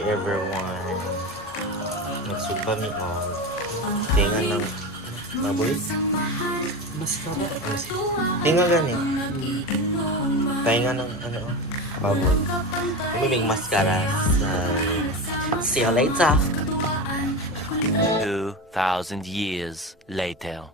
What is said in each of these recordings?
Hi everyone. Nagsuba mi og tinga ng baboy. Tinga gani. Tinga ng ano baboy. Umimig mascara. See you later. 2,000 years later.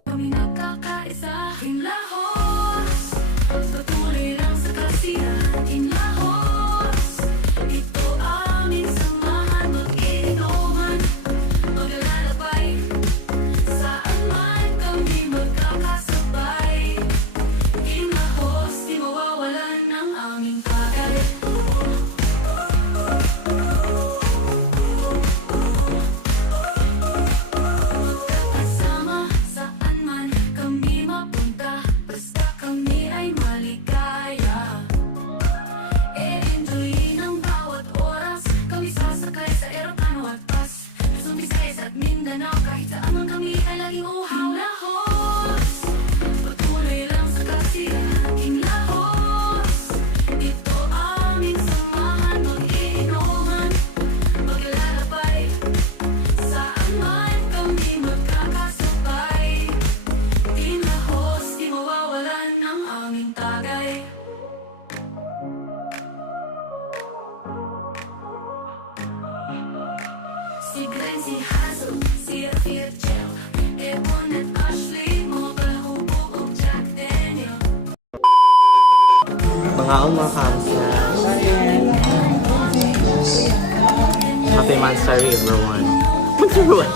Si Glency Hazel, si Rafir Gel, Ebon at Ashley, Mobile Hubo o Jack Daniel. Mga mga kamsa. Happy Mansari everyone. Mansari what?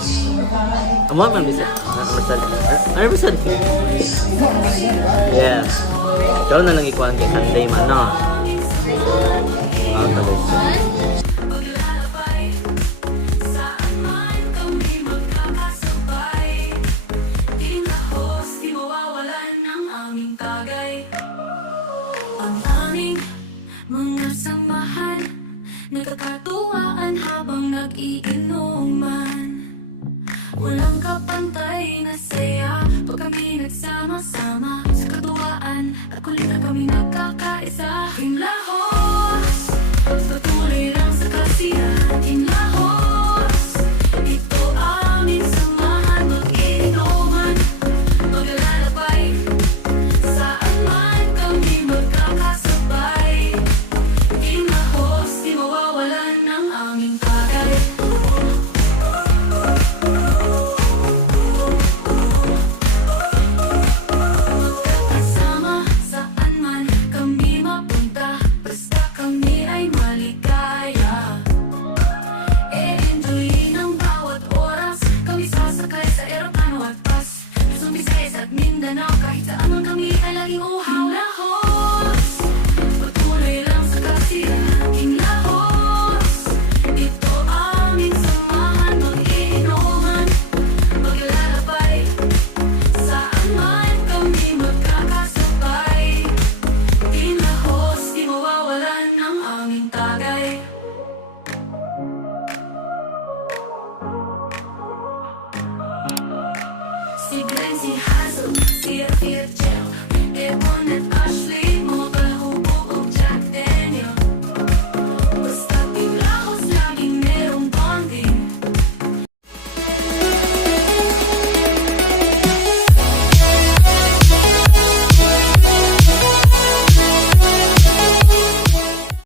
Amo man bisa. Ano bisa? Yeah. Kalau na lang ikuan kay Sunday man no. Tagay. Ang aming mga samahan, nagkakatuwaan habang nag-iinuman. Walang kapantay na saya pag kami nagsama-sama sa katuwaan at kulit na kami nagkakaisa. Inlahos, patuloy lang sa kasiyahan. Inlahos, ito aming samahan, mag-iinuman, maglalakbay. Saan man kami magkakasabay. Inlahos, di mawawalan ng aming tagay. Magkakasama, saan man kami mapunta, basta kami ay maligaya. E-enjoyin ang bawat oras, kami sasakay sa eroplano at bus. Luzon, Visayas at Mindanao, kahit saan man kami ay laging uhaw. Lahos, patuloy lang sa kasiyahan. Inlahos, ito aming samahan, mag-iinuman, maglalakbay. Saan man kami magkakasabay. Inlahos, di mawawalan ng aming tagay. Si Glency Hazel, si Rafir